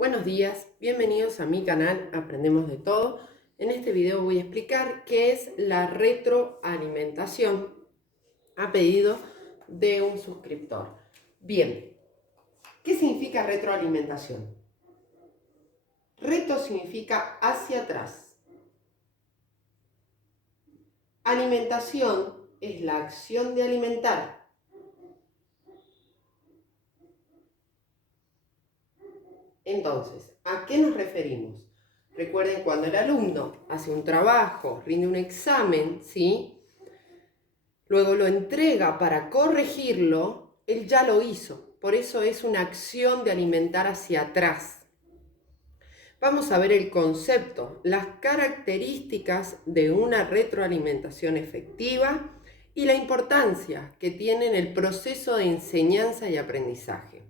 Buenos días, bienvenidos a mi canal Aprendemos de Todo. En este video voy a explicar qué es la retroalimentación a pedido de un suscriptor. Bien, ¿qué significa retroalimentación? Retro significa hacia atrás. Alimentación es la acción de alimentar. Entonces, ¿a qué nos referimos? Recuerden, cuando el alumno hace un trabajo, rinde un examen, ¿sí? Luego lo entrega para corregirlo, él ya lo hizo. Por eso es una acción de alimentar hacia atrás. Vamos a ver el concepto, las características de una retroalimentación efectiva y la importancia que tiene en el proceso de enseñanza y aprendizaje.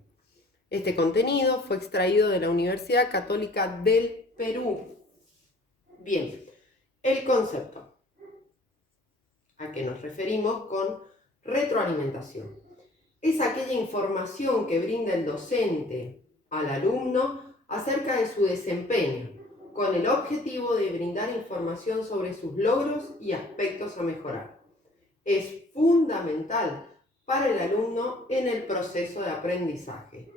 Este contenido fue extraído de la Universidad Católica del Perú. Bien, el concepto. ¿A qué nos referimos con retroalimentación? Es aquella información que brinda el docente al alumno acerca de su desempeño, con el objetivo de brindar información sobre sus logros y aspectos a mejorar. Es fundamental para el alumno en el proceso de aprendizaje.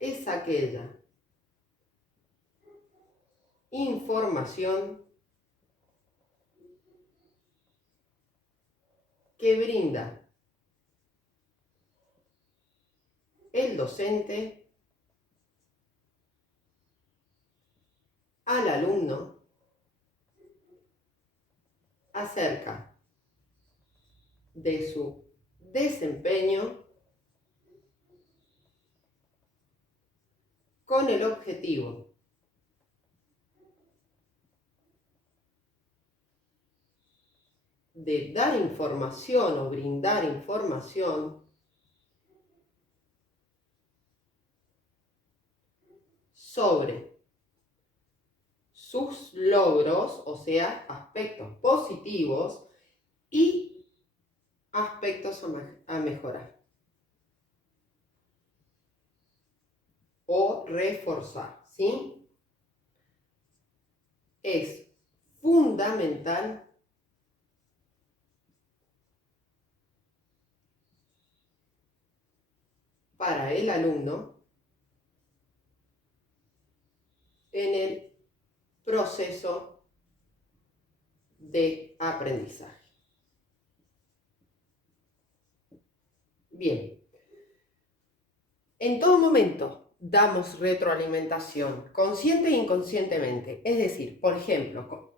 Es aquella información que brinda el docente al alumno acerca de su desempeño con el objetivo de dar información o brindar información sobre sus logros, o sea, aspectos positivos y aspectos a mejorar o reforzar, ¿sí? Es fundamental para el alumno en el proceso de aprendizaje. Bien, en todo momento damos retroalimentación, consciente e inconscientemente. Es decir, por ejemplo,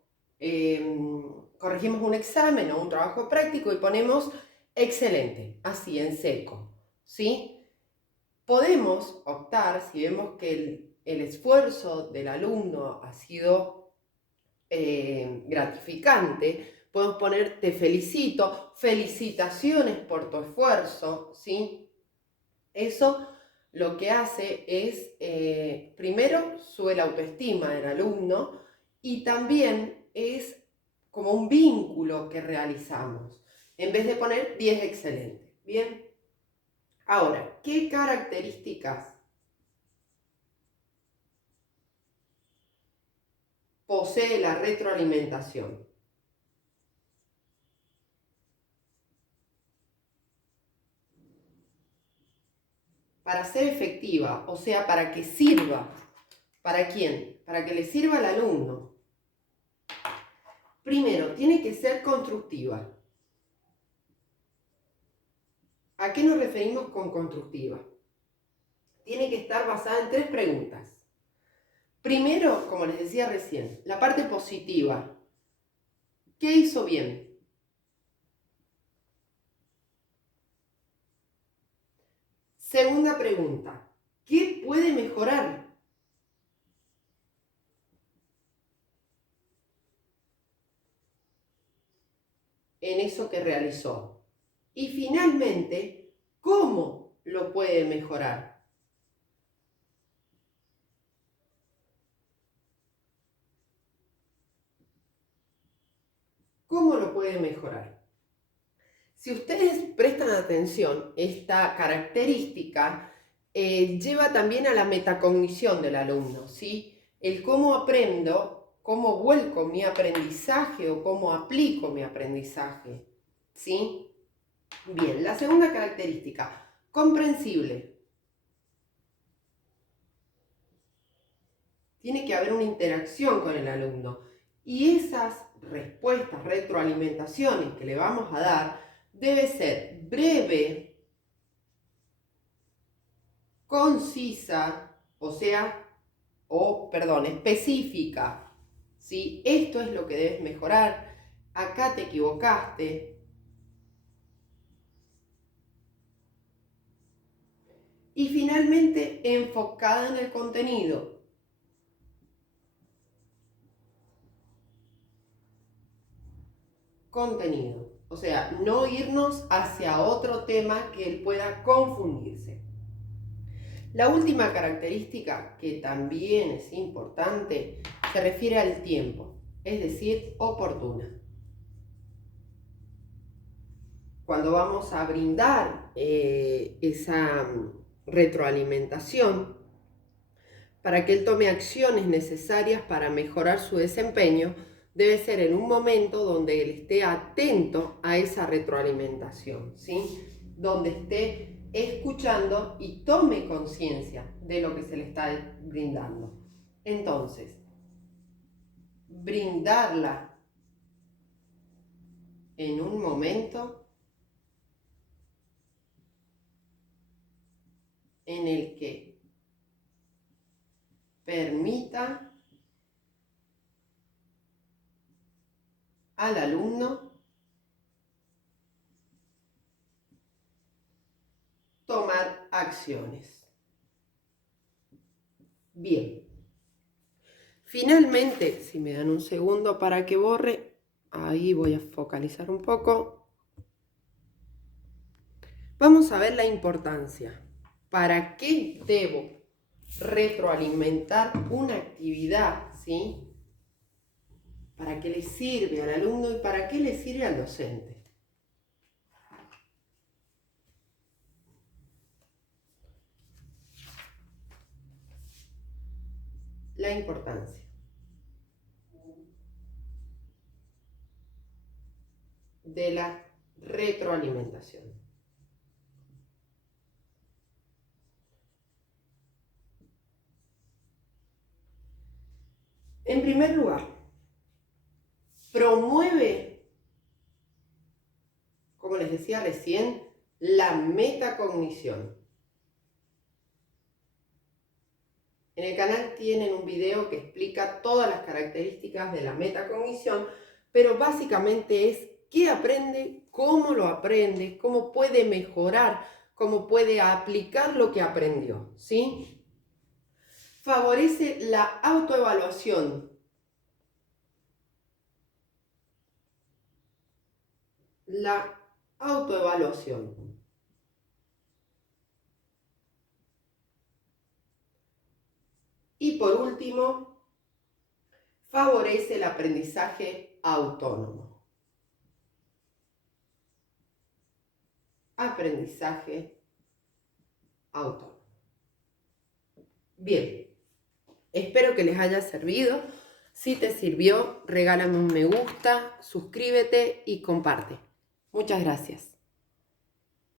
corregimos un examen o un trabajo práctico y ponemos excelente, así en seco, ¿sí? Podemos optar, si vemos que el esfuerzo del alumno ha sido gratificante, podemos poner te felicito, felicitaciones por tu esfuerzo, ¿sí? Eso lo que hace es, primero, sube la autoestima del alumno y también es como un vínculo que realizamos, en vez de poner 10 excelente. Bien, ahora, ¿qué características posee la retroalimentación? Para ser efectiva, o sea, para que sirva. ¿Para quién? Para que le sirva al alumno. Primero, tiene que ser constructiva. ¿A qué nos referimos con constructiva? Tiene que estar basada en 3 preguntas. Primero, como les decía recién, la parte positiva. ¿Qué hizo bien? Segunda pregunta, ¿qué puede mejorar? En eso que realizó. Y finalmente, ¿cómo lo puede mejorar? ¿Cómo lo puede mejorar? Si ustedes prestan atención, esta característica lleva también a la metacognición del alumno, ¿sí? El cómo aprendo, cómo vuelco mi aprendizaje o cómo aplico mi aprendizaje, ¿sí? Bien, la segunda característica, comprensible. Tiene que haber una interacción con el alumno y esas respuestas, retroalimentaciones que le vamos a dar debe ser breve, concisa, específica. ¿Sí? Esto es lo que debes mejorar, acá te equivocaste. Y finalmente, enfocada en el contenido. Contenido. O sea, no irnos hacia otro tema que él pueda confundirse. La última característica, que también es importante, se refiere al tiempo, es decir, oportuna. Cuando vamos a brindar esa retroalimentación, para que él tome acciones necesarias para mejorar su desempeño, debe ser en un momento donde él esté atento a esa retroalimentación, ¿sí? Donde esté escuchando y tome conciencia de lo que se le está brindando. Entonces, brindarla en un momento en el que permita al alumno tomar acciones. Bien. Finalmente, si me dan un segundo para que borre, ahí voy a focalizar un poco. Vamos a ver la importancia. ¿Para qué debo retroalimentar una actividad? ¿Sí? ¿Para qué le sirve al alumno y para qué le sirve al docente? La importancia de la retroalimentación. En primer lugar, promueve, como les decía recién, la metacognición. En el canal tienen un video que explica todas las características de la metacognición, pero básicamente es qué aprende, cómo lo aprende, cómo puede mejorar, cómo puede aplicar lo que aprendió, ¿sí? Favorece la autoevaluación. La autoevaluación. Y por último, favorece el aprendizaje autónomo. Aprendizaje autónomo. Bien, espero que les haya servido. Si te sirvió, regálame un me gusta, suscríbete y comparte. Muchas gracias.